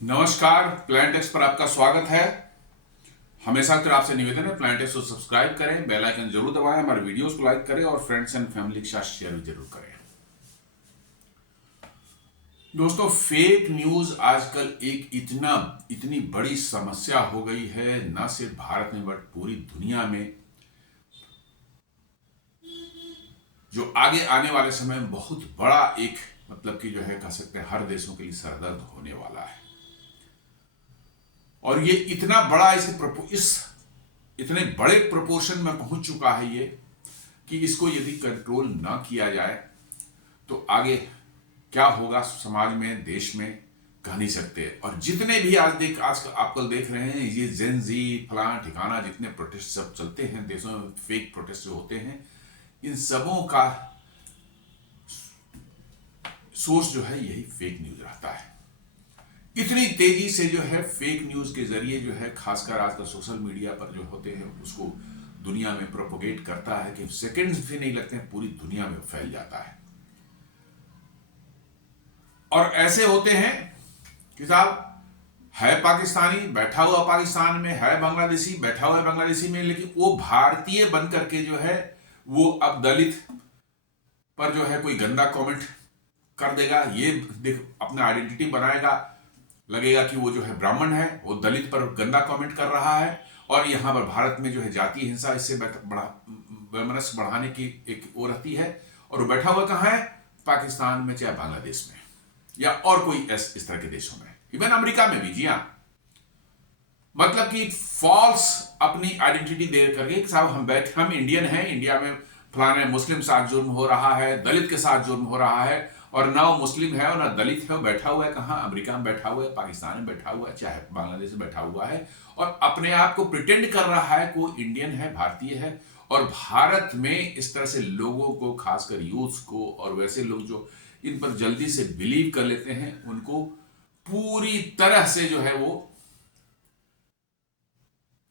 नमस्कार, प्लांटेक्स पर आपका स्वागत है। हमेशा की तरह आपसे निवेदन है, प्लांटेक्स को सब्सक्राइब करें, बेल आइकन जरूर दबाएं, हमारे वीडियोस को लाइक करें और फ्रेंड्स एंड फैमिली के साथ शेयर भी जरूर करें। दोस्तों, फेक न्यूज आजकल एक इतनी बड़ी समस्या हो गई है, न सिर्फ भारत में बट पूरी दुनिया में, जो आगे आने वाले समय में बहुत बड़ा एक मतलब कि जो है कह सकते हैं हर देशों के लिए सरदर्द होने वाला है। और ये इतना बड़ा इस इतने बड़े प्रोपोर्शन में पहुंच चुका है ये कि इसको यदि कंट्रोल ना किया जाए तो आगे क्या होगा समाज में, देश में, कह नहीं सकते। और जितने भी आज आप कल देख रहे हैं, ये जेन जी फलाना ठिकाना जितने प्रोटेस्ट सब चलते हैं देशों में, फेक प्रोटेस्ट जो होते हैं, इन सबों का सोर्स जो है यही फेक न्यूज रहता है। इतनी तेजी से जो है फेक न्यूज के जरिए जो है खासकर आजकल सोशल मीडिया पर जो होते हैं उसको दुनिया में प्रोपोगेट करता है कि सेकंड्स भी नहीं लगते हैं, पूरी दुनिया में फैल जाता है। और ऐसे होते हैं कि साहब है पाकिस्तानी बैठा हुआ पाकिस्तान में, है बांग्लादेशी बैठा हुआ बांग्लादेशी में, लेकिन वो भारतीय बन करके जो है वो अब दलित पर जो है कोई गंदा कमेंट कर देगा, ये देख अपना आइडेंटिटी बनाएगा, लगेगा कि वो जो है ब्राह्मण है, वो दलित पर गंदा कमेंट कर रहा है। और यहाँ पर भारत में जो है जातीय हिंसा इससे वैमनस्य बढ़ाने की एक वो रहती है। और वो बैठा हुआ कहाँ है? पाकिस्तान में, चाहे बांग्लादेश में या और कोई इस तरह के देशों में, इवन अमेरिका में भी। जी हाँ, मतलब कि फॉल्स अपनी आइडेंटिटी दे करके साहब हम इंडियन हैं, इंडिया में फलाने मुस्लिम साथ जुर्म हो रहा है, दलित के साथ जुर्म हो रहा है, और ना वो मुस्लिम है और ना दलित है, वो बैठा हुआ है कहाँ? अमेरिका में बैठा हुआ है, पाकिस्तान में बैठा हुआ है, चाहे बांग्लादेश में बैठा हुआ है, और अपने आप को प्रिटेंड कर रहा है कि वो इंडियन है, भारतीय है। और भारत में इस तरह से लोगों को, खासकर यूथ को, और वैसे लोग जो इन पर जल्दी से बिलीव कर लेते हैं, उनको पूरी तरह से जो है वो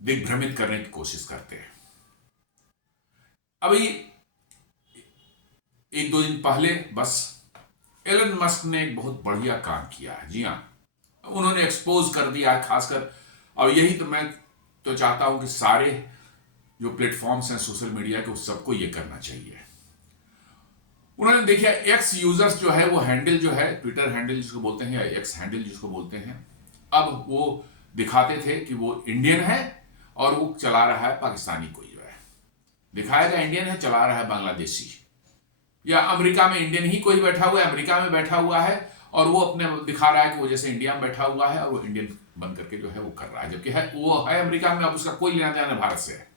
दिग्भ्रमित करने की कोशिश करते हैं। अभी एक दो दिन पहले बस एलन मस्क ने एक बहुत बढ़िया काम किया है। जी हाँ, उन्होंने एक्सपोज कर दिया है खासकर। और यही तो मैं तो चाहता हूं कि सारे जो प्लेटफॉर्म्स हैं सोशल मीडिया के, उस सबको ये करना चाहिए। उन्होंने देखिए एक्स यूजर्स जो है वो हैंडल जो है, ट्विटर हैंडल जिसको बोलते हैं या एक्स हैंडल जिसको बोलते हैं, अब वो दिखाते थे कि वो इंडियन है और वो चला रहा है पाकिस्तानी, कोई जो है दिखाएगा इंडियन है, चला रहा है बांग्लादेशी, या अमेरिका में इंडियन ही कोई बैठा हुआ है, अमेरिका में बैठा हुआ है और वो अपने दिखा रहा है कि वो जैसे इंडिया में बैठा हुआ है और वो इंडियन बन करके जो है वो कर रहा है, जबकि है वो है अमेरिका में। अब उसका कोई लेना देना भारत से है,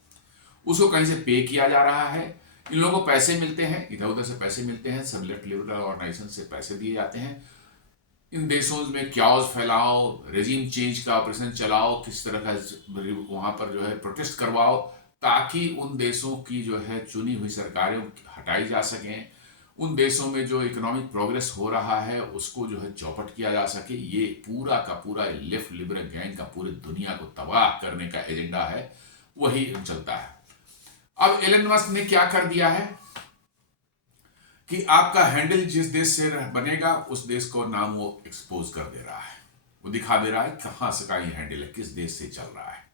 उसको कहीं से पे किया जा रहा है, इन लोगों को पैसे मिलते हैं, इधर उधर से पैसे मिलते हैं, सब लेफ्ट लिबरल ऑर्गेनाइजेशन से पैसे दिए जाते हैं। इन देशों में क्याओस फैलाओ, रेजिम चेंज का ऑपरेशन चलाओ, किस तरह का वहां पर जो है प्रोटेस्ट करवाओ, ताकि उन देशों की जो है चुनी हुई सरकारें हटाई जा सकें, उन देशों में जो इकोनॉमिक प्रोग्रेस हो रहा है उसको जो है चौपट किया जा सके। ये पूरा का पूरा लेफ्ट लिबरल गैंग का पूरी दुनिया को तबाह करने का एजेंडा है, वही चलता है। अब एलन मस्क ने क्या कर दिया है कि आपका हैंडल जिस देश से बनेगा उस देश को नाम वो एक्सपोज कर दे रहा है, वो दिखा दे रहा है कहां से का ये हैंडल है, किस देश से चल रहा है।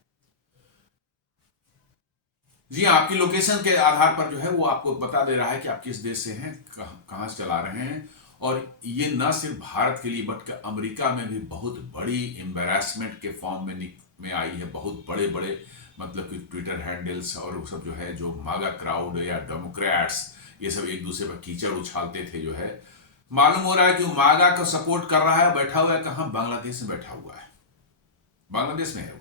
जी हाँ, आपकी लोकेशन के आधार पर जो है वो आपको बता दे रहा है कि आप किस देश से हैं, कहां से चला रहे हैं। और ये न सिर्फ भारत के लिए बल्कि अमेरिका में भी बहुत बड़ी एम्बेरसमेंट के फॉर्म में आई है। बहुत बड़े बड़े मतलब कि ट्विटर हैंडल्स और वो सब जो है, जो मागा क्राउड या डेमोक्रेट्स, ये सब एक दूसरे पर कीचड़ उछालते थे, जो है मालूम हो रहा है कि वो मागा का सपोर्ट कर रहा है, बैठा हुआ है कहां? बांग्लादेश में बैठा हुआ है, बांग्लादेश में है वो।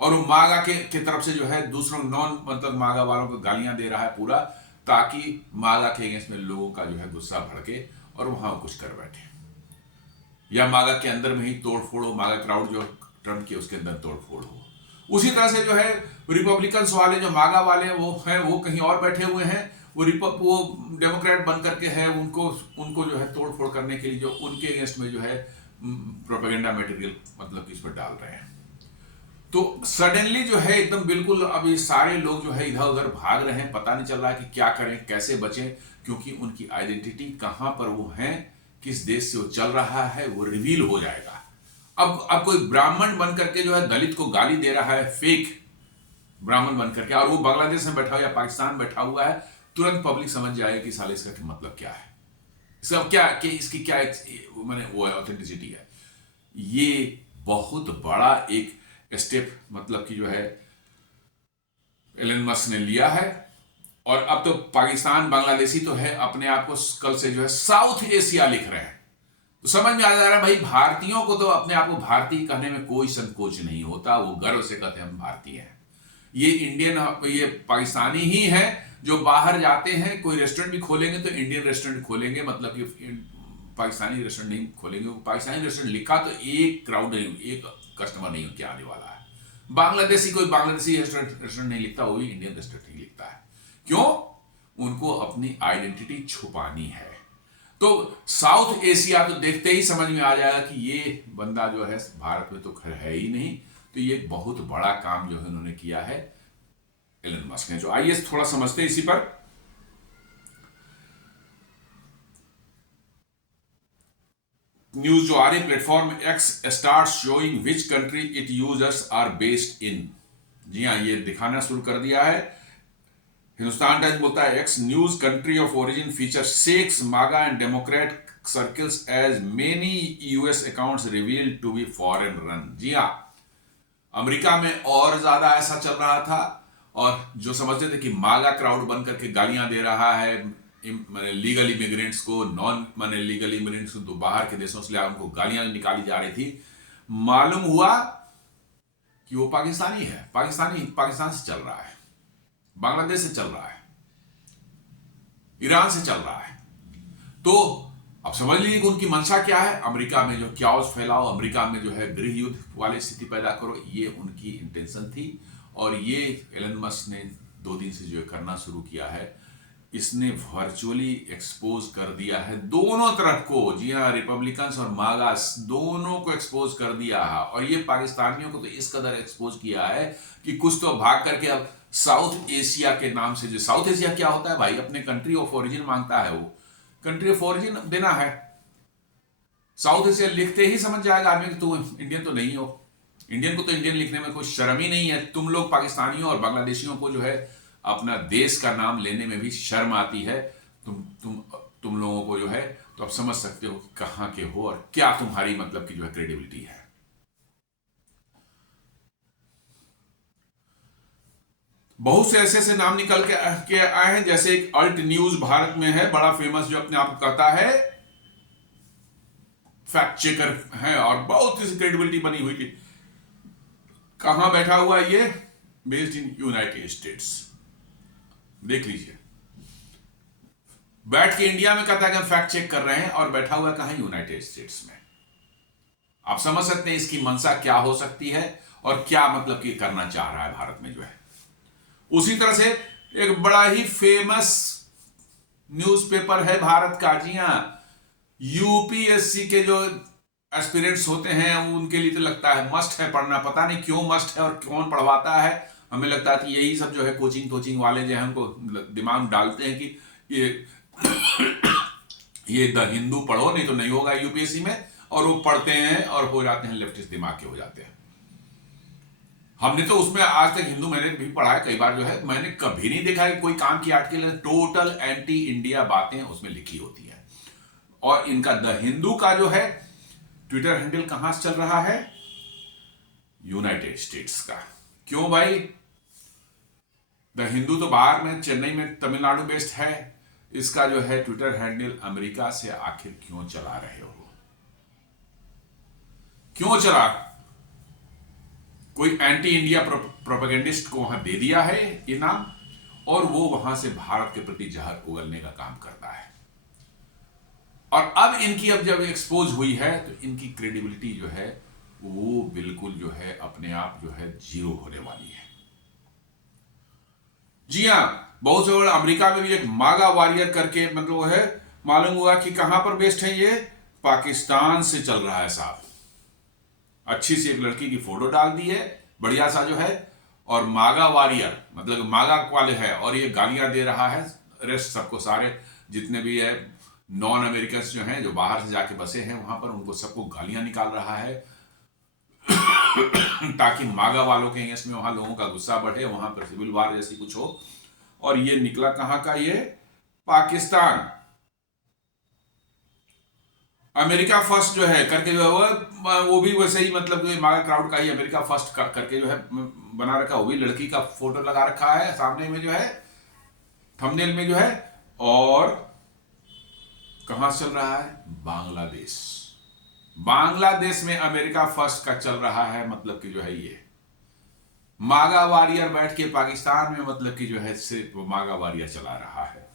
और वो मागा की तरफ से जो है दूसरों नॉन मतलब मागा वालों को गालियां दे रहा है पूरा, ताकि मागा के अगेंस्ट में लोगों का जो है गुस्सा भड़के और वहां कुछ कर बैठे, या मागा के अंदर में ही तोड़ फोड़ हो, मागा क्राउड जो ट्रम्प की उसके अंदर तोड़ फोड़ हो। उसी तरह से जो है रिपब्लिकन्स वाले जो मागा वाले हैं वो कहीं और बैठे हुए हैं, वो डेमोक्रेट बन करके है, उनको जो है तोड़ फोड़ करने के लिए जो उनके अगेंस्ट में जो है प्रोपेगेंडा मटेरियल मतलब कि इस पर डाल रहे हैं। तो सडनली जो है एकदम बिल्कुल अभी सारे लोग जो है इधर उधर भाग रहे हैं, पता नहीं चल रहा है कि क्या करें, कैसे बचें, क्योंकि उनकी आइडेंटिटी कहां पर वो हैं, किस देश से वो चल रहा है, वो रिवील हो जाएगा। अब कोई ब्राह्मण बन करके जो है दलित को गाली दे रहा है, फेक ब्राह्मण बन करके, और वो बांग्लादेश में बैठा हुआ या पाकिस्तान बैठा हुआ है, तुरंत पब्लिक समझ जाएगी कि साले इसका मतलब क्या है, इसका क्या कि इसकी क्या मैंने वो ऑथेंटिसिटी है। ये बहुत बड़ा एक स्टेप मतलब कि जो है एलन मस्क ने लिया है। और अब तो पाकिस्तान बांग्लादेशी तो है, अपने आप को कल से जो है साउथ एशिया लिख रहे हैं। तो समझ में आ जा रहा है भाई, भारतीयों को तो अपने आप को भारतीय कहने में कोई संकोच नहीं होता, वो गर्व से कहते हैं हम भारतीय हैं। ये इंडियन, ये पाकिस्तानी ही है जो बाहर जाते हैं, कोई रेस्टोरेंट भी खोलेंगे तो इंडियन रेस्टोरेंट खोलेंगे, मतलब कि पाकिस्तानी रेस्टोरेंट नहीं खोलेंगे। पाकिस्तानी रेस्टोरेंट लिखा तो एक क्राउड नहीं, एक कस्टमर नहीं क्या आने वाला है। बांग्लादेशी कोई बांग्लादेशी रेस्टोरेंट नहीं लिखता, वो भी इंडियन रेस्टोरेंट ही लिखता है। क्यों? उनको अपनी आइडेंटिटी छुपानी है। तो साउथ एशिया तो देखते ही समझ में आ जाएगा कि ये बंदा जो है भारत में तो खैर है ही नहीं। तो ये बहुत बड़ा काम जो है उन्होंने किया है एलन मस्क ने। जो आइए थोड़ा समझते हैं इसी पर। न्यूज जो आ रही, platform X start showing which country it users are based in. जी हाँ, ये दिखाना शुरू कर दिया है। हिंदुस्तान टाइम्स बोलता है X news country of origin feature shakes MAGA and Democrat circles as many US accounts revealed to be foreign run. जी हाँ, अमेरिका में और ज्यादा ऐसा चल रहा था, और जो समझते थे कि मागा क्राउड बन करके गालियां दे रहा है मैंने लीगल इमिग्रेंट्स को, नॉन मैंने लीगल इमिग्रेंट्स को, तो बाहर के देशों से उनको गालियां निकाली जा रही थी। मालूम हुआ कि वो पाकिस्तानी है, पाकिस्तान से चल रहा है, बांग्लादेश से चल रहा है, ईरान से चल रहा है। तो अब समझ लीजिए कि उनकी मंशा क्या है। अमेरिका में जो क्याओस फैलाओ, अमेरिका में जो है गृह युद्ध वाली स्थिति पैदा करो, ये उनकी इंटेंशन थी। और ये एलन मस्क ने 2 दिन से जो है करना शुरू किया है। इसने वर्चुअली एक्सपोज कर दिया है दोनों तरफ को। जी हाँ, रिपब्लिकन्स और मागास दोनों को एक्सपोज कर दिया है। और ये पाकिस्तानियों को तो इस कदर एक्सपोज किया है कि कुछ तो भाग करके अब साउथ एशिया के नाम से, जो साउथ एशिया क्या होता है भाई, अपने कंट्री ऑफ ओरिजिन मांगता है, वो कंट्री ऑफ ओरिजिन देना है। साउथ एशिया लिखते ही समझ जाएगा आदमी कि तुम इंडियन तो नहीं हो। इंडियन को तो इंडियन लिखने में कोई शर्म ही नहीं है। तुम लोग पाकिस्तानियों और बांग्लादेशियों को जो है अपना देश का नाम लेने में भी शर्म आती है। तुम लोगों को जो है, तो आप समझ सकते हो कि कहां के हो और क्या तुम्हारी मतलब की जो है क्रेडिबिलिटी है। बहुत से ऐसे ऐसे नाम निकल के आए हैं, जैसे एक अल्ट न्यूज भारत में है, बड़ा फेमस, जो अपने आप को कहता है फैक्ट चेकर है और बहुत सी क्रेडिबिलिटी बनी हुई थी। कहां बैठा हुआ ये? Based in United states. देख लीजिए, बैठ के इंडिया में कहता है कि हम फैक्ट चेक कर रहे हैं, और बैठा हुआ कहां? यूनाइटेड स्टेट्स में। आप समझ सकते हैं इसकी मंशा क्या हो सकती है और क्या मतलब कि करना चाह रहा है भारत में जो है। उसी तरह से एक बड़ा ही फेमस न्यूज़पेपर है भारत का, जी हां, यूपीएससी के जो एस्पिरेंट्स होते हैं उनके लिए तो लगता है मस्ट है पढ़ना। पता नहीं क्यों मस्ट है और कौन पढ़वाता है। हमें लगता है कि यही सब जो है कोचिंग वाले जो है उनको दिमाग डालते हैं कि ये द हिंदू पढ़ो, नहीं तो नहीं होगा यूपीएससी में। और वो पढ़ते हैं और हो जाते हैं लेफ्टिस्ट दिमाग के हो जाते हैं। हमने तो उसमें आज तक हिंदू मैंने भी पढ़ा है कई बार, जो है मैंने कभी नहीं देखा कि कोई काम की आर्टिकल, टोटल एंटी इंडिया बातें उसमें लिखी होती है। और इनका द हिंदू का जो है ट्विटर हैंडल कहां से चल रहा है? यूनाइटेड स्टेट्स का। क्यों भाई? द हिंदू तो बाहर में, चेन्नई में, तमिलनाडु बेस्ड है। इसका जो है ट्विटर हैंडल अमेरिका से आखिर क्यों चला रहे हो? क्यों चला? कोई एंटी इंडिया प्रोपेगेंडिस्ट को वहां दे दिया है ये नाम, और वो वहां से भारत के प्रति जहर उगलने का काम करता है। और अब इनकी जब एक्सपोज हुई है तो इनकी क्रेडिबिलिटी जो है वो बिल्कुल जो है अपने आप जो है जीरो होने वाली है। जी हां, बहुत से अमेरिका में भी एक मागा वॉरियर करके मतलब है, मालूम हुआ कि कहां पर बेस्ड है ये? पाकिस्तान से चल रहा है साहब। अच्छी सी एक लड़की की फोटो डाल दी है, बढ़िया सा जो है, और मागा वॉरियर मतलब मागा वाले है, और ये गालियां दे रहा है रेस्ट सबको, सारे जितने भी है नॉन अमेरिकन जो हैं, जो बाहर से जाके बसे हैं वहां पर, उनको सबको गालियां निकाल रहा है। ताकि मागा वालों के अगेंस्ट में वहां लोगों का गुस्सा बढ़े, वहां पर सिविल वार जैसी कुछ हो। और ये निकला कहां का? ये पाकिस्तान। अमेरिका फर्स्ट जो है करके जो है वो भी वैसे ही, मतलब मागा क्राउड का ही अमेरिका फर्स्ट करके जो है बना रखा, वो भी लड़की का फोटो लगा रखा है सामने में जो है थंबनेल में जो है। और कहां चल रहा है? बांग्लादेश। बांग्लादेश में अमेरिका फर्स्ट का चल रहा है, मतलब कि जो है ये मागा वारियर बैठ के पाकिस्तान में, मतलब कि जो है सिर्फ मागा वारियर चला रहा है।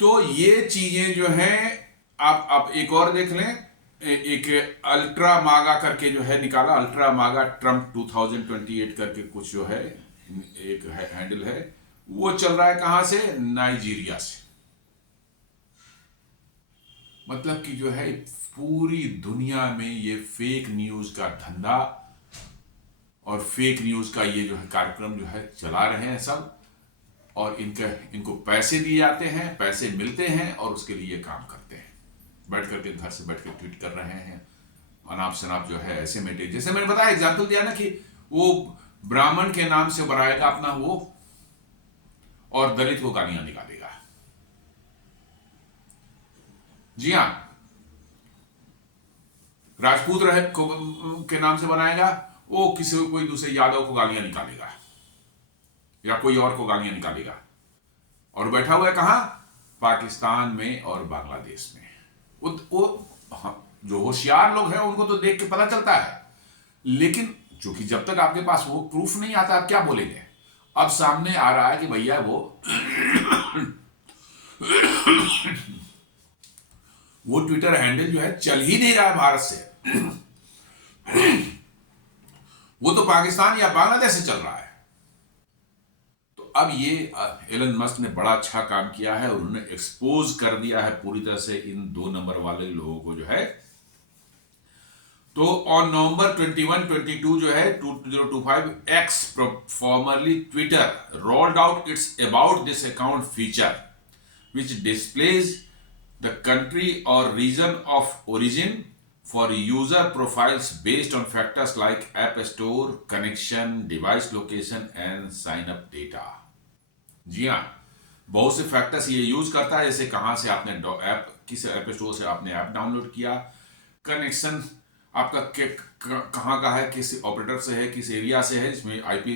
तो ये चीजें जो है आप एक और देख लें, एक अल्ट्रा मागा करके जो है निकाला, अल्ट्रा मागा ट्रंप 2028 करके कुछ जो है एक हैंडल है, वो चल रहा है कहां से? नाइजीरिया से। मतलब कि जो है पूरी दुनिया में ये फेक न्यूज का धंधा और फेक न्यूज का ये जो है कार्यक्रम जो है चला रहे हैं सब, और इनको पैसे दिए जाते हैं, पैसे मिलते हैं और उसके लिए काम करते हैं। बैठ करके घर से बैठ कर ट्वीट कर रहे हैं अनाप शनाप जो है ऐसे मेटे, जैसे मैंने बताया एग्जाम्पल दिया ना कि वो ब्राह्मण के नाम से बनाएगा अपना वो और दलित को गालियां निकालेगा। जी हाँ, राजपूत रहे के नाम से बनाएगा, वो किसी कोई दूसरे यादव को गालियां निकालेगा या कोई और को गालियां निकालेगा। और बैठा हुआ है कहां? पाकिस्तान में और बांग्लादेश में। वो जो होशियार लोग हैं उनको तो देख के पता चलता है, लेकिन चूंकि जब तक आपके पास वो प्रूफ नहीं आता आप क्या बोलेंगे? अब सामने आ रहा है कि भैया वो ट्विटर हैंडल जो है चल ही नहीं रहा है भारत से, वो तो पाकिस्तान या बांग्लादेश से चल रहा है। तो अब ये एलन मस्क ने बड़ा अच्छा काम किया है, उन्होंने एक्सपोज कर दिया है पूरी तरह से इन 2 नंबर वाले लोगों को जो है। तो ऑन नवंबर 21-22 जो है 2025, x formerly Twitter rolled out it's about this account feature which displays the country or region of origin for user profiles based on factors like app store, connection, device location and sign up data। जी हाँ, बहुत से factors ये use करता है, जैसे कहां से आपने ऐप, किस ऐप स्टोर से आपने ऐप डाउनलोड किया, कनेक्शन आपका कहां का है, किस ऑपरेटर से है, किस एरिया से है, इसमें आईपी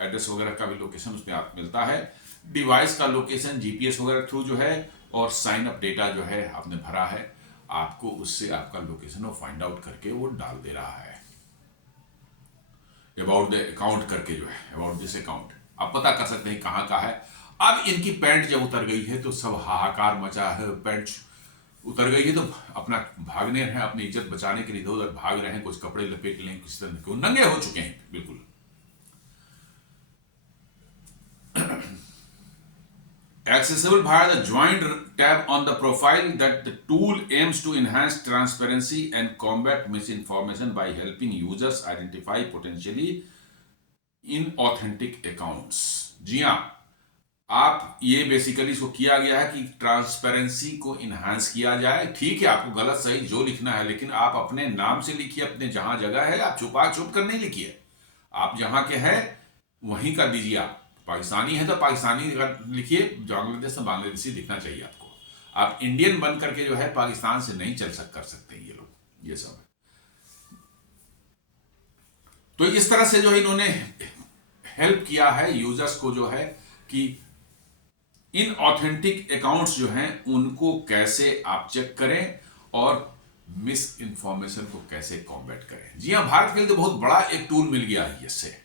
एड्रेस वगैरह का भी लोकेशन उसमें आप मिलता है, डिवाइस का लोकेशन जीपीएस वगैरह थ्रू जो है, और साइन अप डेटा जो है आपने भरा है, आपको उससे आपका लोकेशन वो फाइंड आउट करके वो डाल दे रहा है। अबाउट द अकाउंट करके जो है, अबाउट दिस अकाउंट आप पता कर सकते हैं कहां का है। अब इनकी पैंट जब उतर गई है तो सब हाहाकार मचा है, पैंट उतर गई है तो अपना भागने हैं, अपनी इज्जत बचाने के लिए इधर उधर भाग रहे हैं, कुछ कपड़े लपेट लें, किस तरह के नंगे हो चुके हैं बिल्कुल। Accessible via the joint tab on the profile, that the tool aims to enhance transparency and combat misinformation by helping users identify potentially inauthentic accounts। जी हाँ, आप ये बेसिकली इसको किया गया है कि ट्रांसपेरेंसी को इनहांस किया जाए। ठीक है, आपको गलत सही जो लिखना है, लेकिन आप अपने नाम से लिखिए, अपने जहां जगह है, आप छुपा छुप कर नहीं लिखिए, आप जहां के हैं वहीं का दीजिए। आप पाकिस्तानी है तो पाकिस्तानी लिखिए, बांग्लादेश तो बांग्लादेशी लिखना चाहिए आपको। आप इंडियन बन करके जो है पाकिस्तान से नहीं चल कर सकते ये लोग, ये सब। तो इस तरह से जो है इन्होंने हेल्प किया है यूजर्स को जो है कि इन ऑथेंटिक अकाउंट्स जो हैं उनको कैसे आप चेक करें और मिस इंफॉर्मेशन को कैसे कॉम्बैट करें। जी हाँ, भारत के लिए तो बहुत बड़ा एक टूल मिल गया है इससे,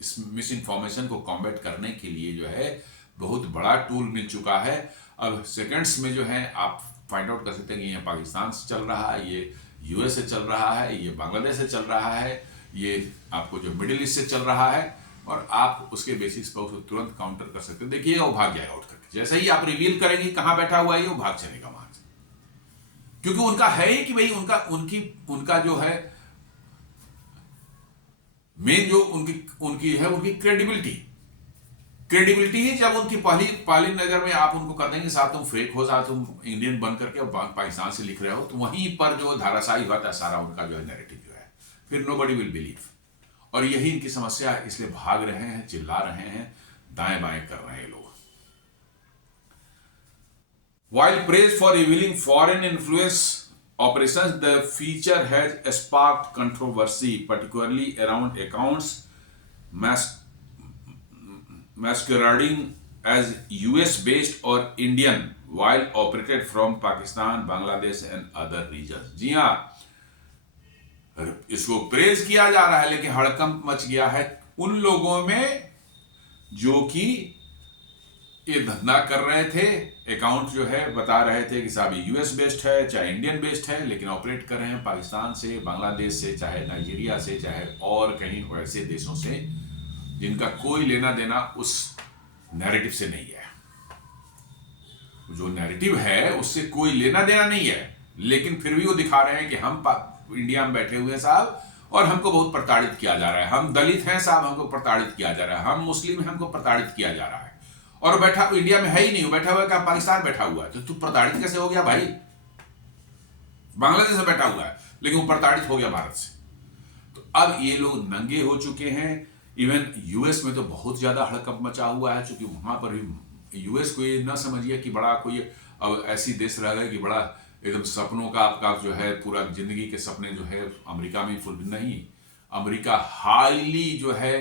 इस मिस इन्फॉर्मेशन को कॉम्बैट करने के लिए जो है बहुत बड़ा टूल मिल चुका है। अब सेकंड्स में जो है आप फाइंड आउट कर सकते हैं कि ये पाकिस्तान से चल रहा है, ये यूएस से चल रहा है, ये बांग्लादेश से चल रहा है, ये आपको जो मिडिल ईस्ट से चल रहा है, और आप उसके बेसिस पर उसको तुरंत काउंटर कर सकते हैं। देखिएगा वो भाग जाएगा उठ करके, जैसे ही आप रिवील करेंगे कहां बैठा हुआ है वो भाग चलेगा वहां से, क्योंकि उनका है ही कि भाई उनका जो है मेन जो उनकी है उनकी क्रेडिबिलिटी ही जब उनकी पहली नजर में आप उनको कर देंगे साथ तुम फेक हो, साथ तुम इंडियन बन करके पाकिस्तान से लिख रहे हो, तो वहीं पर जो धाराशाही होता है सारा उनका जो है नैरेटिव जो है, फिर नोबडी विल बिलीव। और यही इनकी समस्या है, इसलिए भाग रहे हैं, चिल्ला रहे हैं, दाएं बाएं कर रहे हैं लोग। While praised for revealing foreign influence operations, the feature has sparked controversy, particularly around accounts masquerading as US-based or Indian while operated from Pakistan, Bangladesh and other regions. जी हाँ, इसको प्रेज किया जा रहा है, लेकिन हड़कंप मच गया है उन लोगों में जो कि ये धंधा कर रहे थे। अकाउंट जो है बता रहे थे कि साहब यूएस बेस्ड है, चाहे इंडियन बेस्ड है, लेकिन ऑपरेट कर रहे हैं पाकिस्तान से, बांग्लादेश से, चाहे नाइजीरिया से, चाहे और कहीं वैसे देशों से जिनका कोई लेना देना उस नैरेटिव से नहीं है। जो नैरेटिव है उससे कोई लेना देना नहीं है, लेकिन फिर भी वो दिखा रहे हैं कि हम इंडिया में बैठे हुए हैं साहब और हमको बहुत प्रताड़ित किया जा रहा है, हम दलित हैं साहब, हमको प्रताड़ित किया जा रहा है, हम मुस्लिम हैं, हमको प्रताड़ित किया जा रहा है। और बैठा इंडिया में है ही नहीं, बैठा हुआ है, क्या पाकिस्तान बैठा हुआ है, तो तू प्रताड़ित कैसे हो गया भाई? बांग्लादेश में बैठा हुआ है लेकिन वो प्रताड़ित हो गया भारत से। तो अब ये लोग नंगे हो चुके हैं। इवन यूएस में तो बहुत ज्यादा हड़कंप मचा हुआ है, क्योंकि वहां पर भी यूएस को ये ना समझिए कि बड़ा कोई अब ऐसी देश रह गए कि बड़ा एकदम सपनों का आपका जो है पूरा जिंदगी के सपने जो है अमेरिका में फुलफिल नहीं। अमेरिका हाईली जो है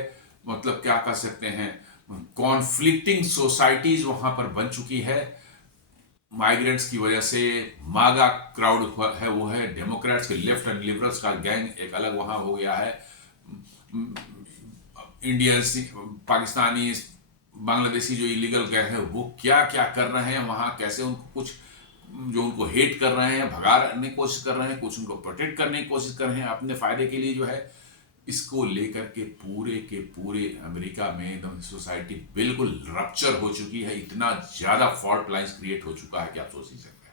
मतलब क्या कह सकते हैं, कॉन्फ्लिक्टिंग सोसाइटीज वहां पर बन चुकी है माइग्रेंट्स की वजह से। मागा क्राउड है वो है, डेमोक्रेट्स के लेफ्ट एंड लिबरल्स का गैंग एक अलग वहां हो गया है। इंडियंस, पाकिस्तानी, बांग्लादेशी जो इलीगल गैंग है वो क्या क्या कर रहे हैं वहां, कैसे उनको कुछ जो उनको हेट कर रहे हैं भगाने की कोशिश कर रहे हैं, कुछ उनको प्रोटेक्ट करने की कोशिश कर रहे हैं अपने फायदे के लिए जो है। इसको लेकर के पूरे अमेरिका में एकदम सोसाइटी बिल्कुल रप्चर हो चुकी है। इतना ज्यादा फॉल्ट लाइंस क्रिएट हो चुका है कि आप सोच नहीं सकते।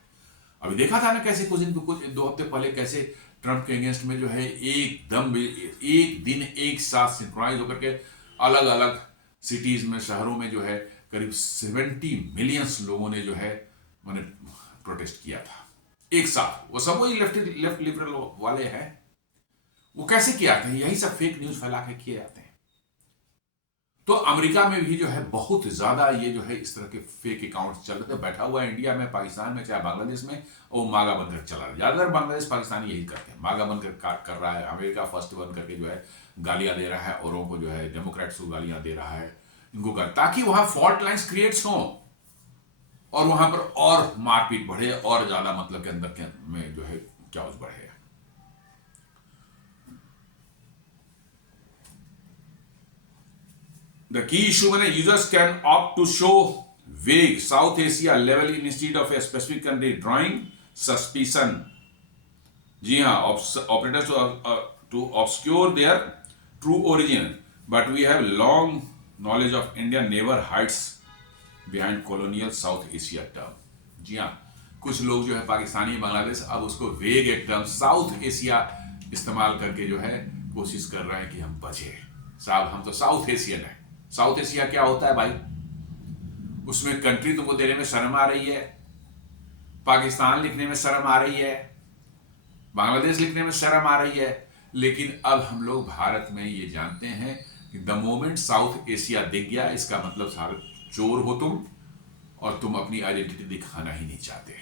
अभी देखा था ना कैसे कुछ 2 हफ्ते पहले कैसे ट्रंप के अगेंस्ट में जो है एकदम एक दिन एक साथ सिंक्रोनाइज होकर के अलग अलग सिटीज में, शहरों में जो है करीब 70 मिलियन लोगों ने जो है मैंने प्रोटेस्ट किया था एक साथ। वो सब वही लेफ्ट लिबरल वाले हैं। वो कैसे किया जाते हैं? यही सब फेक न्यूज फैला के किए जाते हैं। तो अमेरिका में भी जो है बहुत ज्यादा ये जो है इस तरह के फेक अकाउंट्स चल रहे थे। बैठा हुआ है इंडिया में, पाकिस्तान में, चाहे बांग्लादेश में, और मागा बनकर चला रहा है। ज्यादातर बांग्लादेश पाकिस्तानी यही करते हैं, मागा बनकर कर रहा है। अमेरिका फर्स्ट बन करके जो है गालियां दे रहा है, औरों को जो है डेमोक्रेट्स को गालियां दे रहा है, इनको कर, ताकि वहां फॉल्ट लाइन्स क्रिएट्स हों और वहां पर और मारपीट बढ़े और ज्यादा मतलब के अंदर के में जो है क्या बढ़े। The key issue when users can opt to show vague South Asia level instead of a specific country, drawing suspicion. जी हाँ, operators to obscure their true origin, but we have long knowledge of India never hides behind colonial South Asia term. जी हाँ, कुछ लोग जो है पाकिस्तानी बांग्लादेश अब उसको वेग एक टर्म साउथ एशिया इस्तेमाल करके जो है कोशिश कर रहे हैं कि हम बचे। साहब हम तो साउथ एशियन है। साउथ एशिया क्या होता है भाई? उसमें कंट्री तुमको देने में शर्म आ रही है, पाकिस्तान लिखने में शर्म आ रही है, बांग्लादेश लिखने में शर्म आ रही है। लेकिन अब हम लोग भारत में ये जानते हैं कि द मोमेंट साउथ एशिया दिख गया, इसका मतलब सारे चोर हो तुम और तुम अपनी आइडेंटिटी दिखाना ही नहीं चाहते।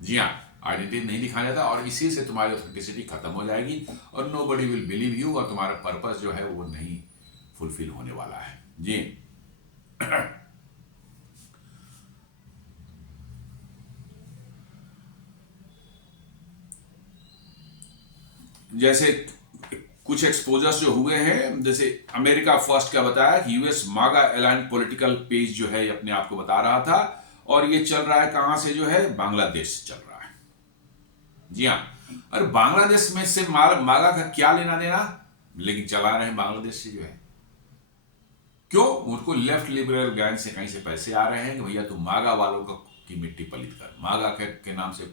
जी हाँ, आइडेंटिटी नहीं दिखाया जाता और इसी से तुम्हारी ऑथेंटिसिटी खत्म हो जाएगी और नोबडी विल बिलीव यू, और तुम्हारा पर्पस जो है वो नहीं फुलफिल होने वाला है। जी जैसे कुछ एक्सपोजर्स जो हुए हैं, जैसे अमेरिका फर्स्ट का बताया कि यूएस मागा अलाइंड पॉलिटिकल पेज जो है अपने आप को बता रहा था, और ये चल रहा है कहां से? जो है बांग्लादेश से चल रहा है। जी हाँ, और बांग्लादेश में से मागा का क्या लेना देना, लेकिन चला रहे हैं बांग्लादेश से जो है। क्यों? उनको लेफ्ट लिबरल गैंग से कहीं से पैसे आ रहे हैं कि भैया तू मागा वालों की मिट्टी पलित कर, मागा के नाम से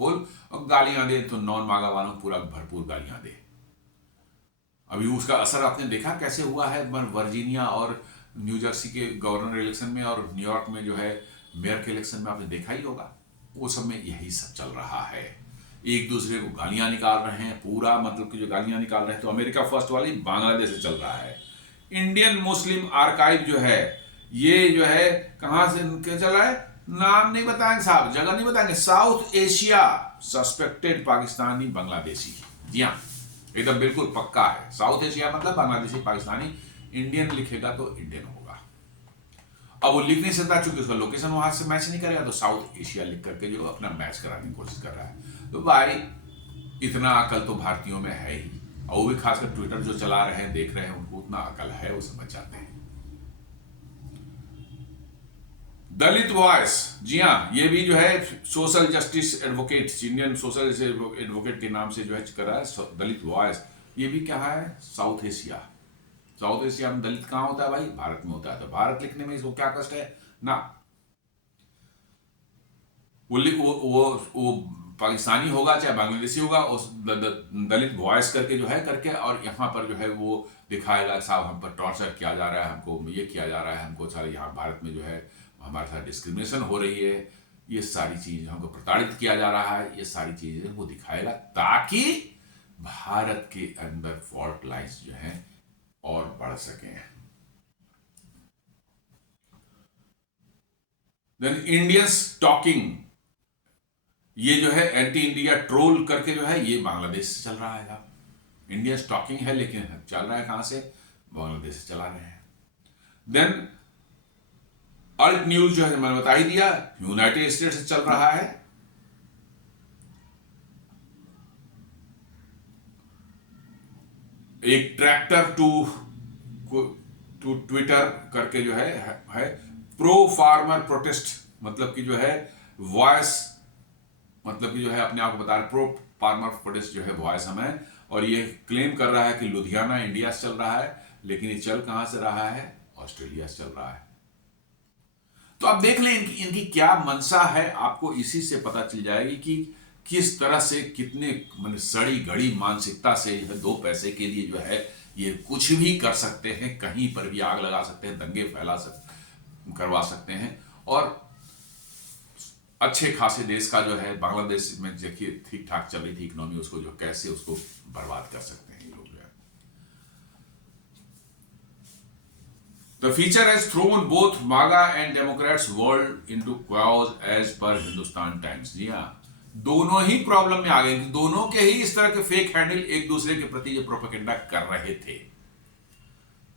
खोल और गालियां दे, तो नॉन मागा वालों को पूरा भरपूर गालियां दे। अभी उसका असर आपने देखा कैसे हुआ है वर्जीनिया और न्यू जर्सी के गवर्नर इलेक्शन में, और न्यूयॉर्क में जो है मेयर के इलेक्शन में आपने देखा ही होगा। वो सब में यही सब चल रहा है। एक दूसरे को गालियां निकाल रहे हैं, पूरा मतलब कि जो गालियां निकाल रहे हैं, तो अमेरिका फर्स्ट वाली बांग्लादेश से चल रहा है। इंडियन मुस्लिम आर्काइव जो है, ये जो है कहां से क्या चला है, नाम नहीं बताएंगे साहब, जगह नहीं बताएंगे, South Asia suspected Pakistani Bangladeshi. जी हाँ, एकदम बिल्कुल पक्का है, साउथ एशिया मतलब बांग्लादेशी पाकिस्तानी, इंडियन लिखेगा तो इंडियन होगा। अब वो लिख नहीं सकता क्योंकि उसका लोकेशन वहां से मैच नहीं करेगा, तो साउथ एशिया लिख करके जो अपना मैच कराने की कोशिश कर रहा है। तो भाई इतना अकल तो भारतीयों में है ही, और वो भी खासकर ट्विटर जो चला रहे हैं, देख रहे हैं, उनको उतना अकल है, वो समझ जाते हैं। दलित वॉइस, जी हाँ, ये भी जो है social justice advocate, Indian social advocate के नाम से जो है कर रहा है, दलित वॉइस। ये भी क्या है, साउथ एशिया। साउथ एशिया में दलित कहां होता है भाई, भारत में होता है। तो भारत लिखने में इसको क्या कष्ट है ना, वो पाकिस्तानी होगा चाहे बांग्लादेशी होगा, उस दलित वॉइस करके जो है करके, और यहाँ पर जो है वो दिखाएगा साहब हम पर टॉर्चर किया जा रहा है, हमको ये किया जा रहा है, हमको सारे यहाँ भारत में जो है हमारे साथ डिस्क्रिमिनेशन हो रही है, ये सारी चीज हमको प्रताड़ित किया जा रहा है, ये सारी चीजें वो दिखाएगा, ताकि भारत के अंदर फॉल्ट लाइन्स जो है और बढ़ सके। देन इंडियंस टॉकिंग, ये जो है एंटी इंडिया ट्रोल करके जो है ये बांग्लादेश से चल रहा है। आप इंडिया स्टॉकिंग है, लेकिन चल रहा है कहां से, बांग्लादेश से चला रहे हैं। देन अल्ट न्यूज जो है मैंने बता ही दिया, यूनाइटेड स्टेट्स से चल रहा है। एक ट्रैक्टर टू ट्विटर करके जो है प्रो फार्मर प्रोटेस्ट, मतलब कि जो है वॉइस, मतलब कि जो है अपने आप को बता रहे प्रो फार्मर प्रोटेस्ट जो है वॉइस हमें, और ये क्लेम कर रहा है कि लुधियाना इंडिया से चल रहा है, लेकिन ये चल कहां से रहा है, ऑस्ट्रेलिया से चल रहा है। तो आप देख लें इनकी क्या मंशा है, आपको इसी से पता चल जाएगी कि किस तरह से कितने मतलब सड़ी गड़ी मानसिकता से जो है 2 पैसे के लिए जो है ये कुछ भी कर सकते हैं, कहीं पर भी आग लगा सकते हैं, दंगे करवा सकते हैं, और अच्छे खासे देश का जो है बांग्लादेश में देखिए ठीक ठाक चल रही थी इकोनॉमी, उसको जो कैसे उसको बर्बाद कर सकते हैं ये लोग जो है। The feature has thrown both MAGA and Democrats world into chaos as per Hindustan Times। जी हाँ, दोनों ही प्रॉब्लम में आ गए, दोनों के ही इस तरह के फेक हैंडल एक दूसरे के प्रति ये प्रोपेगेंडा कर रहे थे।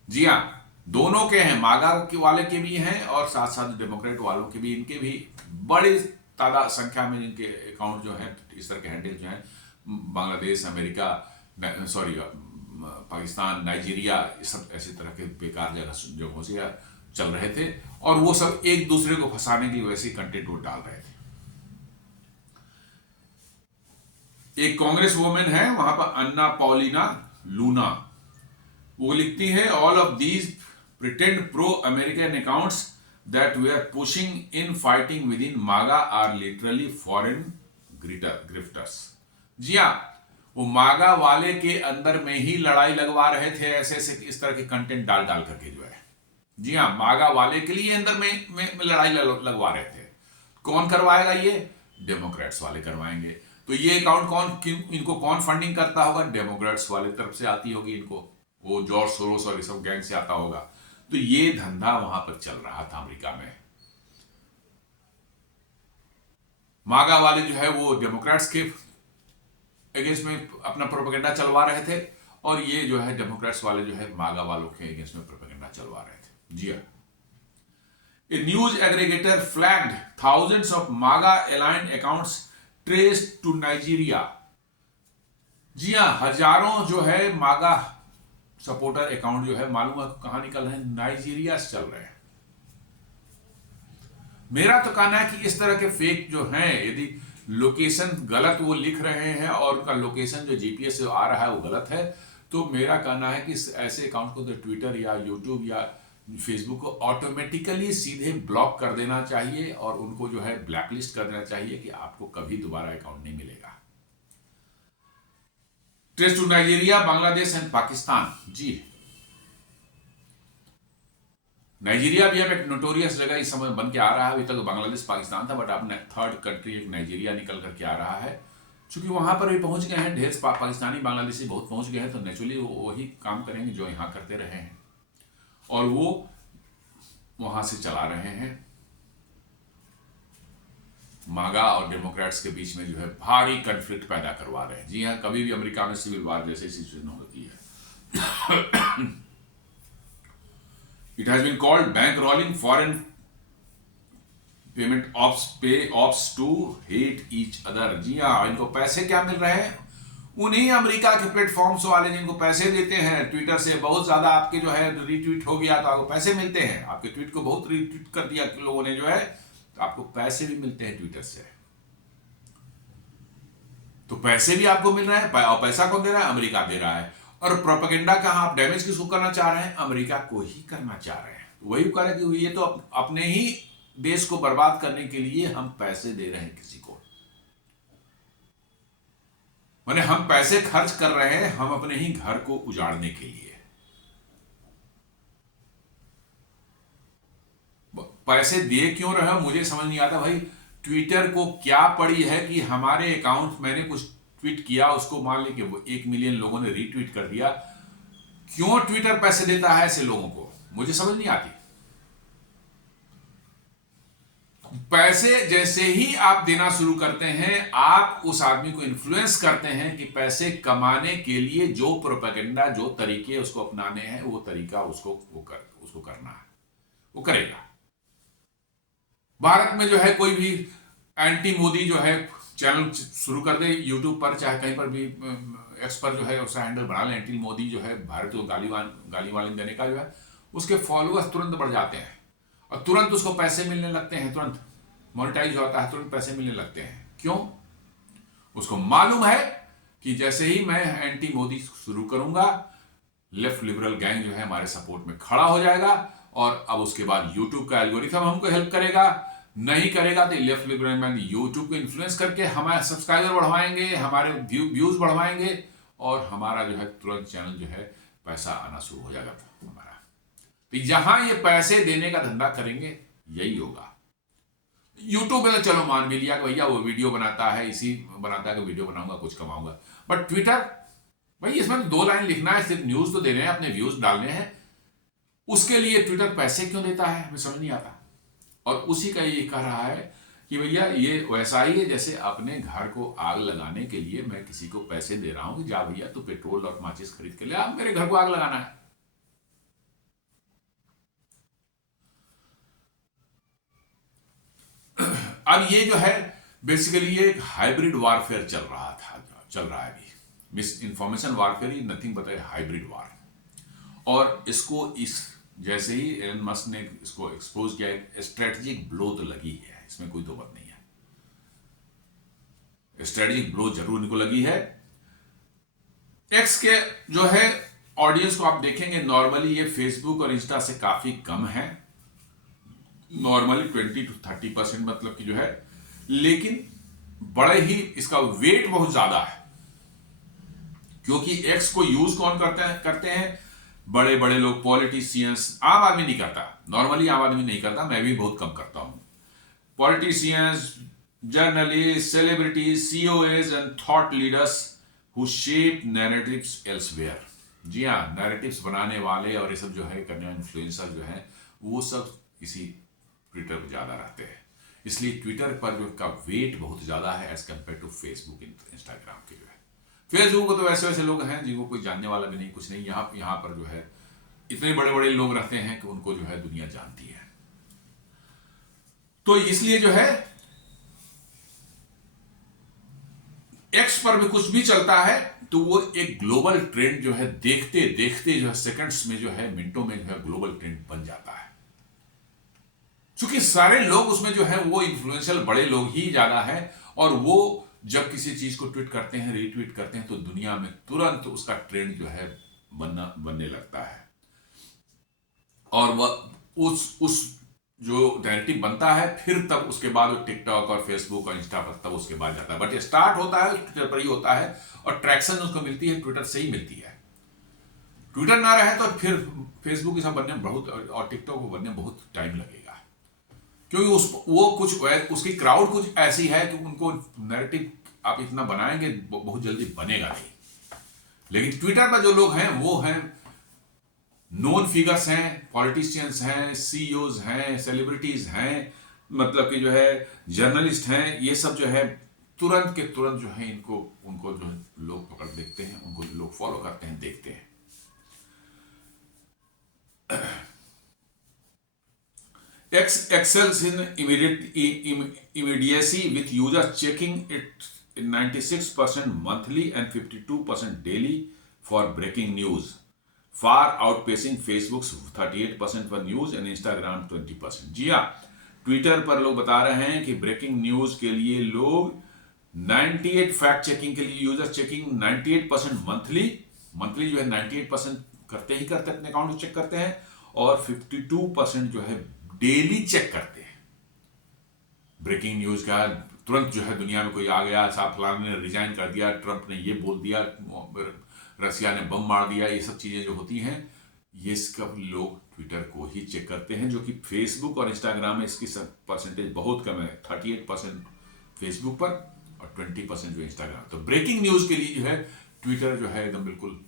जी हाँ, दोनों के हैं, मागा के वाले के भी हैं और साथ साथ डेमोक्रेट वालों के भी, इनके भी बड़ी तादाद संख्या में इनके अकाउंट जो है, इस तरह के हैंडल जो है Bangladesh, America, sorry Pakistan, Nigeria, सब ऐसे तरह के बेकार जगहों से चल रहे थे, और वो सब एक दूसरे को फंसाने की वैसे कंटेंट वो डाल रहे थे। एक कांग्रेस वुमेन है वहां पर, अन्ना पॉलिना लूना, वो लिखती है all of these pretend pro American accounts that we are pushing in fighting with in MAGA are literally foreign grifters. जी हाँ, वो मागा वाले के अंदर में ही लड़ाई लगवा रहे थे, ऐसे ऐसे इस तरह के कंटेंट डाल डाल करके जो है। जी हाँ, मागा वाले के लिए अंदर में लड़ाई लगवा रहे थे। कौन करवाएगा ये, डेमोक्रेट्स वाले करवाएंगे। तो ये अकाउंट इनको कौन फंडिंग करता होगा, डेमोक्रेट्स वाले तरफ से आती होगी इनको, वो जॉर्ज सोरोस और ये सब गैंग से आता होगा। तो ये धंधा वहां पर चल रहा था अमेरिका में। मागा वाले जो है वो डेमोक्रेट्स के अगेंस्ट में अपना प्रोपेगेंडा चलवा रहे थे, और ये जो है डेमोक्रेट्स वाले जो है मागा वालों के अगेंस्ट में प्रोपेगेंडा चलवा रहे थे। जी हाँ, a news aggregator flagged thousands of MAGA aligned accounts traced to Nigeria. जी हाँ, हजारों जो है मागा सपोर्टर अकाउंट जो है मालूम है कहां निकल रहे हैं, नाइजीरिया से चल रहे हैं। मेरा तो कहना है कि इस तरह के फेक जो हैं, यदि लोकेशन गलत वो लिख रहे हैं और उनका लोकेशन जो जीपीएस से आ रहा है वो गलत है, तो मेरा कहना है कि ऐसे अकाउंट को तो ट्विटर या यूट्यूब या फेसबुक को ऑटोमेटिकली सीधे ब्लॉक कर देना चाहिए, और उनको जो है ब्लैकलिस्ट कर देना चाहिए कि आपको कभी दोबारा अकाउंट नहीं मिलेगा। Trace to Nigeria, Bangladesh and Pakistan. जी, नाइजीरिया भी अब एक नोटोरियस जगह इस समय बन के आ रहा है। अभी तक बांग्लादेश पाकिस्तान था, बट अब थर्ड कंट्री एक नाइजीरिया निकल करके आ रहा है। चूंकि वहां पर भी पहुंच गए हैं ढेर पाकिस्तानी बांग्लादेशी बहुत पहुंच गए हैं, तो नेचुरली वही काम करेंगे जो यहाँ करते रहे हैं, और वो वहां से चला रहे हैं। मागा और डेमोक्रेट्स के बीच में जो है भारी कन्फ्लिक्ट पैदा करवा रहे हैं। जी हाँ, कभी भी अमेरिका में सिविल वार जैसी सिचुएशन होती है। It has been called bankrolling, foreign payment ops to hate each other. जी हाँ, इनको पैसे क्या मिल रहे हैं? उन्हीं अमेरिका के प्लेटफॉर्म्स वाले जिनको पैसे देते हैं ट्विटर से, बहुत ज्यादा आपके जो है रीट्वीट हो गया तो आपको पैसे मिलते हैं, आपके ट्वीट को बहुत रीट्वीट कर दिया लोगों ने जो है, तो आपको पैसे भी मिलते हैं ट्विटर से। तो पैसे भी आपको मिल रहे हैं, और पैसा कौन दे रहा है? अमेरिका दे रहा है। और प्रोपेगेंडा का आप डैमेज किसको करना चाह रहे हैं? अमेरिका को ही करना चाह रहे हैं। वही कह रहे हैं कि ये तो अपने ही देश को बर्बाद करने के लिए हम पैसे दे रहे हैं किसी को, माने हम पैसे खर्च कर रहे हैं हम अपने ही घर को उजाड़ने के लिए। पैसे दे क्यों रहे हो मुझे समझ नहीं आता भाई। ट्विटर को क्या पड़ी है कि हमारे अकाउंट, मैंने कुछ ट्वीट किया, उसको मान ली कि वो 1 मिलियन लोगों ने रीट्वीट कर दिया, क्यों ट्विटर पैसे देता है ऐसे लोगों को? मुझे समझ नहीं आती। पैसे जैसे ही आप देना शुरू करते हैं, आप उस आदमी को इन्फ्लुएंस करते हैं कि पैसे कमाने के लिए जो प्रोपेगेंडा, जो तरीके उसको अपनाने हैं, वो तरीका उसको करना है, वो करेगा। भारत में जो है कोई भी एंटी मोदी जो है चैनल शुरू कर दे यूट्यूब पर, चाहे कहीं पर भी एक्स पर जो है उसका हैंडल बना ले, एंटी मोदी जो है भारत को गाली वाली देने का जो है, उसके फॉलोअर्स तुरंत बढ़ जाते हैं और तुरंत उसको पैसे मिलने लगते हैं, तुरंत मोनेटाइज होता है, तुरंत पैसे मिलने लगते हैं। क्यों? उसको मालूम है कि जैसे ही मैं एंटी मोदी शुरू करूंगा, लेफ्ट लिबरल गैंग जो है हमारे सपोर्ट में खड़ा हो जाएगा, और अब उसके बाद यूट्यूब का एल्गोरिथम हमको हेल्प करेगा। नहीं करेगा तो लेफ्ट लिबरल मैन यूट्यूब को इन्फ्लुएंस करके हमारे सब्सक्राइबर बढ़वाएंगे, हमारे व्यूज बढ़वाएंगे, और हमारा जो है तुरंत चैनल जो है पैसा आना शुरू हो जाएगा हमारा। तो जहां ये पैसे देने का धंधा करेंगे यही होगा। यूट्यूब में तो चलो मान भी लिया कि भैया वो वीडियो बनाता है, इसी बनाता है कि वीडियो बनाऊंगा कुछ कमाऊंगा, बट ट्विटर भाई इसमें 2 लाइन लिखना है, सिर्फ न्यूज तो देने हैं, अपने व्यूज डालने हैं, उसके लिए ट्विटर पैसे क्यों देता है हमें समझ नहीं आता। और उसी का ये कह रहा है कि भैया ये वैसा ही है जैसे अपने घर को आग लगाने के लिए मैं किसी को पैसे दे रहा हूं कि जा भैया तू पेट्रोल और माचिस खरीद के ले आ, मेरे घर को आग लगाना है। अब ये जो है बेसिकली ये एक हाइब्रिड वारफेयर चल रहा है अभी। मिस इंफॉर्मेशन वारफेयर ही नथिंग बट हाइब्रिड वार। और इसको जैसे ही एलन मस्क ने इसको एक्सपोज किया, एक स्ट्रेटेजिक ब्लो तो लगी है, इसमें कोई दो बात नहीं है, स्ट्रेटेजिक ब्लो जरूर इनको लगी है। एक्स के जो है ऑडियंस को आप देखेंगे, नॉर्मली ये फेसबुक और इंस्टा से काफी कम है, नॉर्मली 20 to 30% मतलब कि जो है, लेकिन बड़े ही इसका वेट बहुत ज्यादा है, क्योंकि एक्स को यूज कौन करते हैं बड़े बड़े लोग, पॉलिटिशियंस। आम आदमी नहीं करता, नॉर्मली आम आदमी नहीं करता, मैं भी बहुत कम करता हूं। Politicians, journalists, celebrities, CEOs and thought leaders who shape narratives elsewhere. जी हाँ, नैरेटिव्स बनाने वाले और ये सब जो है करने वाले इन्फ्लुएंसर जो है, वो सब इसी ट्विटर पर ज्यादा रहते हैं। इसलिए ट्विटर पर जो का वेट बहुत ज्यादा है as compared to Facebook, Instagram के जो है। फेसबुक को तो वैसे लोग हैं जिनको कोई जानने वाला भी नहीं, कुछ नहीं। यहाँ पर जो है इतने बड़े बड़े लोग रहते हैं कि उनको जो है दुनिया जानती है। तो इसलिए जो है एक्स पर भी कुछ भी चलता है तो वो एक ग्लोबल ट्रेंड जो है देखते देखते जो है सेकंड्स में जो है, मिनटों में जो है ग्लोबल ट्रेंड बन जाता है। क्योंकि सारे लोग उसमें जो है वो इन्फ्लुएंशियल बड़े लोग ही ज्यादा है, और वो जब किसी चीज को ट्वीट करते हैं, रीट्वीट करते हैं, तो दुनिया में तुरंत उसका ट्रेंड जो है बनने लगता है, और वह उस जो नैरेटिव बनता है, फिर तब उसके बाद टिकटॉक और फेसबुक और इंस्टा पर तब उसके बाद जाता है। बट स्टार्ट होता है ट्विटर पर ही होता है, और ट्रैक्शन उसको मिलती है ट्विटर से ही मिलती है। ट्विटर ना रहे तो फिर फेसबुक ये सब बनने में बहुत, और टिकटॉक को बनने में बहुत टाइम लगेगा, क्योंकि वो कुछ उसकी क्राउड कुछ ऐसी है कि उनको नैरेटिव आप इतना बनाएंगे बहुत जल्दी बनेगा नहीं। लेकिन ट्विटर पर जो लोग हैं वो हैं नोन फिगर्स हैं, पॉलिटिशियंस हैं, सीईओज हैं, सेलिब्रिटीज हैं, मतलब कि जो है जर्नलिस्ट हैं, ये सब जो है तुरंत के तुरंत जो है इनको उनको जो है लोग पकड़ देखते हैं, उनको लोग फॉलो करते हैं, देखते हैं। X excels in immediacy with users checking it in 96% monthly and 52% daily for breaking news, far outpacing Facebook's 38% for news and Instagram 20%। जी हाँ, ट्विटर पर लोग बता रहे हैं कि ब्रेकिंग न्यूज के लिए लोग 98 फैक्ट चेकिंग के लिए यूजर चेकिंग 98% मंथली जो है 98% करते ही करते अपने अकाउंट को चेक करते हैं, और 52% जो है डेली चेक करते हैं। ब्रेकिंग न्यूज का तुरंत जो है दुनिया में कोई आ गया, साहब फलाने ने रिजाइन कर दिया, ट्रंप ने ये बोल दिया, रसिया ने बम मार दिया, ये सब चीजें जो होती हैं ये सब लोग ट्विटर को ही चेक करते हैं, जो कि फेसबुक और इंस्टाग्राम में इसकी परसेंटेज बहुत कम है। 38% फेसबुक पर और 20% जो इंस्टाग्राम। तो ब्रेकिंग न्यूज के लिए जो है ट्विटर जो है एकदम बिल्कुल,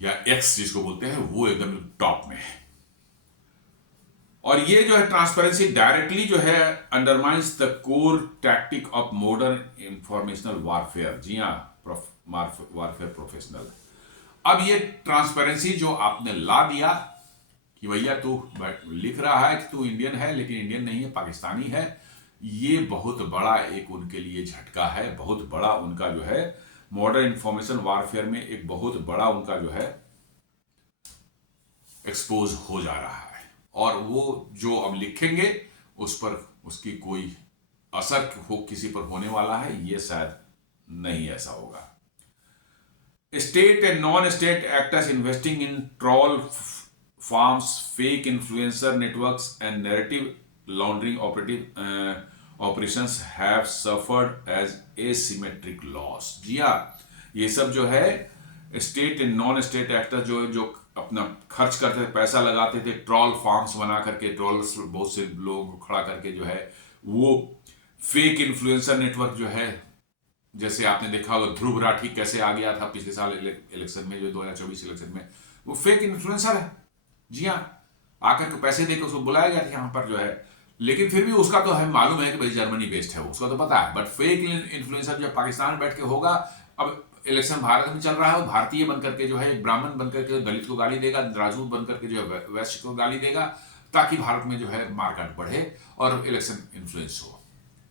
या एक्स जिसको बोलते हैं, वो एकदम टॉप में है। और ये जो है ट्रांसपेरेंसी डायरेक्टली जो है undermines the core tactic of modern informational warfare. जी हाँ, वारफेयर प्रोफेशनल। अब ये ट्रांसपेरेंसी जो आपने ला दिया कि भैया तू लिख रहा है कि तू इंडियन है, लेकिन इंडियन नहीं है, पाकिस्तानी है, ये बहुत बड़ा एक उनके लिए झटका है, बहुत बड़ा उनका जो है मॉडर्न इंफॉर्मेशन वारफेयर में एक बहुत बड़ा उनका जो है एक्सपोज हो जा रहा है। और वो जो अब लिखेंगे उस पर उसकी कोई असर हो किसी पर होने वाला है, ये शायद नहीं ऐसा होगा। State and non state actors investing in troll farms, fake influencer networks and narrative laundering operations have suffered as asymmetric loss. जी हाँ, ये सब जो है state and non state actor जो अपना खर्च करते थे, पैसा लगाते थे, ट्रॉल फार्म्स बना करके, ट्रॉल्स बहुत से लोगों को खड़ा करके जो है, वो फेक इन्फ्लुएंसर नेटवर्क जो है, जैसे आपने देखा होगा ध्रुव राठी कैसे आ गया था पिछले साल इलेक्शन में, जो 2024 इलेक्शन में, वो फेक इन्फ्लुएंसर है। जी हाँ, आकर के पैसे देकर उसको बुलाया गया था यहाँ पर जो है, लेकिन फिर भी उसका तो है मालूम है कि भाई जर्मनी बेस्ड है, उसका तो पता है। बट फेक इन्फ्लुएंसर जो पाकिस्तान में बैठ के होगा, अब इलेक्शन भारत में चल रहा है, वो भारतीय बनकर के जो है एक ब्राह्मण बनकर के दलित को गाली देगा, राजपूत बनकर के जो है वैश्य को गाली देगा, ताकि भारत में जो है मार्केट बढ़े और इलेक्शन इन्फ्लुएंस हो।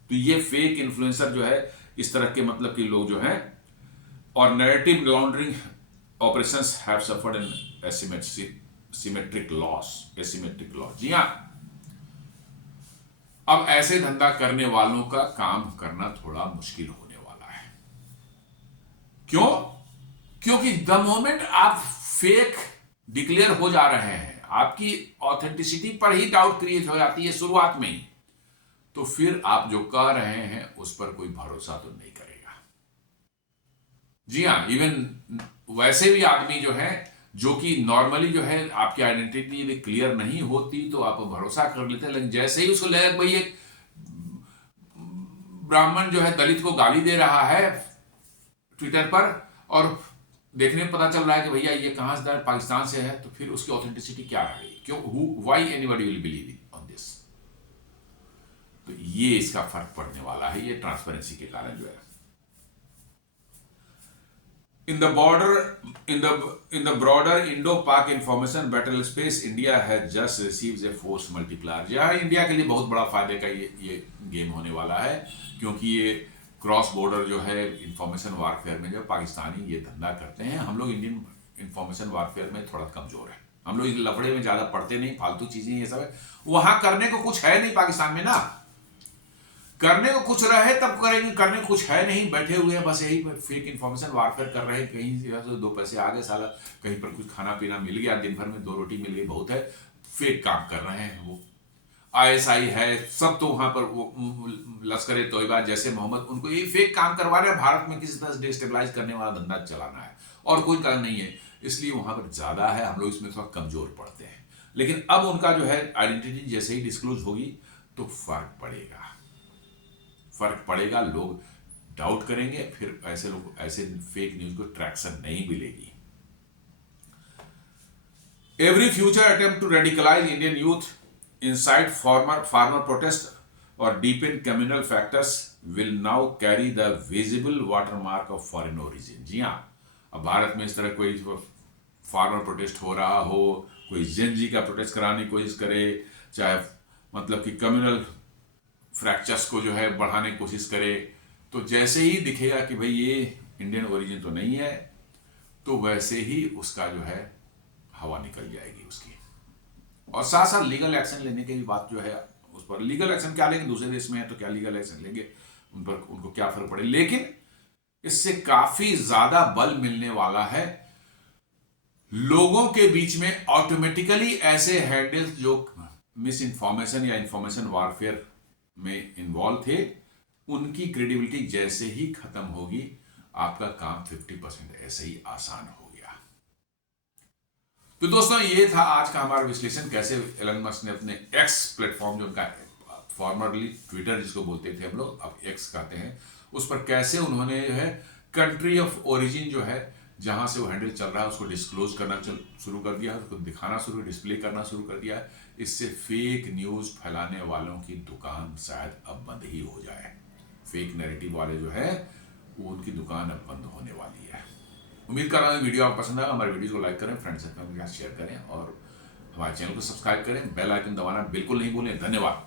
तो ये फेक इन्फ्लुएंसर जो है इस तरह के मतलब कि लोग जो हैं, और narrative laundering operations have suffered an asymmetric loss. जी हाँ, अब ऐसे धंधा करने वालों का काम करना थोड़ा मुश्किल होने वाला है। क्यों? क्योंकि द मोमेंट आप फेक डिक्लेयर हो जा रहे हैं, आपकी ऑथेंटिसिटी पर ही डाउट क्रिएट हो जाती है शुरुआत में ही, तो फिर आप जो कह रहे हैं उस पर कोई भरोसा तो नहीं करेगा। जी हाँ, इवन वैसे भी आदमी जो है, जो कि नॉर्मली जो है आपकी आइडेंटिटी यदि क्लियर नहीं होती तो आप भरोसा कर लेते हैं, लेकिन जैसे ही उसको लगे भाई एक ब्राह्मण जो है दलित को गाली दे रहा है ट्विटर पर, और देखने में पता चल रहा है कि भैया ये कहां से, पाकिस्तान से है, तो फिर उसकी ऑथेंटिसिटी क्या रही? क्यों? Why anybody will believe on this? तो ये इसका फर्क पड़ने वाला है, ये ट्रांसपेरेंसी के कारण जो है। In the broader Indo-Pak information battle space, India has just received a force multiplier। जहाँ इंडिया के लिए बहुत बड़ा फायदे का ये गेम होने वाला है, क्योंकि ये क्रॉस बॉर्डर जो है इंफॉर्मेशन वारफेयर में जो पाकिस्तानी ये धंधा करते हैं, हम लोग इंडियन इंफॉर्मेशन वारफेयर में थोड़ा कमजोर है, हम लोग इस लफड़े में ज्यादा पढ़ते नहीं, फालतू चीजें ये सब है, वहां करने को कुछ है नहीं पाकिस्तान में ना, करने को कुछ रहे तब करेंगे, करने को कुछ है नहीं, बैठे हुए हैं बस यही फेक इन्फॉर्मेशन वारफेयर कर रहे हैं, कहीं तो दो पैसे आ गए साला, कहीं पर कुछ खाना पीना मिल गया, दिन भर में 2 रोटी मिल गई, बहुत है, फेक काम कर रहे हैं। वो ISI है सब, तो वहां पर वो लश्कर ए तोयबा जैसे मोहम्मद, उनको ये फेक काम करवा रहे हैं, भारत में किसी तरह से डिस्टेबलाइज करने वाला धंधा चलाना है, और कोई कारण नहीं है, इसलिए वहां पर ज्यादा है, हम लोग इसमें थोड़ा कमजोर पड़ते हैं। लेकिन अब उनका जो है आइडेंटिटी जैसे ही डिस्क्लोज होगी तो फर्क पड़ेगा, लोग डाउट करेंगे, फिर ऐसे लोग, ऐसे फेक न्यूज को ट्रैक्शन नहीं मिलेगी। Every future attempt to radicalize Indian youth, incite farmer protest, or deepen communal factors will now carry the visible watermark of foreign origin। जी हाँ, अब भारत में इस तरह कोई फार्मर प्रोटेस्ट हो रहा हो, कोई जेनजी का प्रोटेस्ट कराने की कोशिश करे, चाहे मतलब कि कम्युनल फ्रैक्चर्स को जो है बढ़ाने की कोशिश करे, तो जैसे ही दिखेगा कि भाई ये इंडियन ओरिजिन तो नहीं है, तो वैसे ही उसका जो है हवा निकल जाएगी उसकी। और साथ साथ लीगल एक्शन लेने की भी बात जो है, उस पर लीगल एक्शन क्या लेंगे, दूसरे देश में है तो क्या लीगल एक्शन लेंगे, उन पर उनको क्या फर्क पड़े। लेकिन इससे काफी ज्यादा बल मिलने वाला है लोगों के बीच में। ऑटोमेटिकली ऐसे हैंडल्स जो मिस इन्फॉर्मेशन या इंफॉर्मेशन वारफेयर में इन्वॉल्व थे, उनकी क्रेडिबिलिटी जैसे ही खत्म होगी, आपका काम 50% ऐसे ही आसान हो गया। तो दोस्तों, ये था आज का हमारा विश्लेषण, कैसे एलन मस्क ने अपने एक्स प्लेटफॉर्म, जो उनका फॉर्मरली ट्विटर जिसको बोलते थे हम लोग, अब एक्स कहते हैं, उस पर कैसे उन्होंने जो है कंट्री ऑफ ओरिजिन जो है, जहां से वो हैंडल चल रहा है, उसको डिस्क्लोज करना शुरू कर दिया, उसको दिखाना शुरू, डिस्प्ले करना शुरू कर दिया। इससे फेक न्यूज फैलाने वालों की दुकान शायद अब बंद ही हो जाए। फेक नैरेटिव वाले जो है, वो उनकी दुकान अब बंद होने वाली है। उम्मीद कर रहा हूँ वीडियो आपको पसंद आया। हमारे वीडियो को लाइक करें, फ्रेंड्स एंड फैमिली के साथ शेयर करें, और हमारे चैनल को सब्सक्राइब करें। बेल आइकन दबाना बिल्कुल नहीं भूलें। धन्यवाद।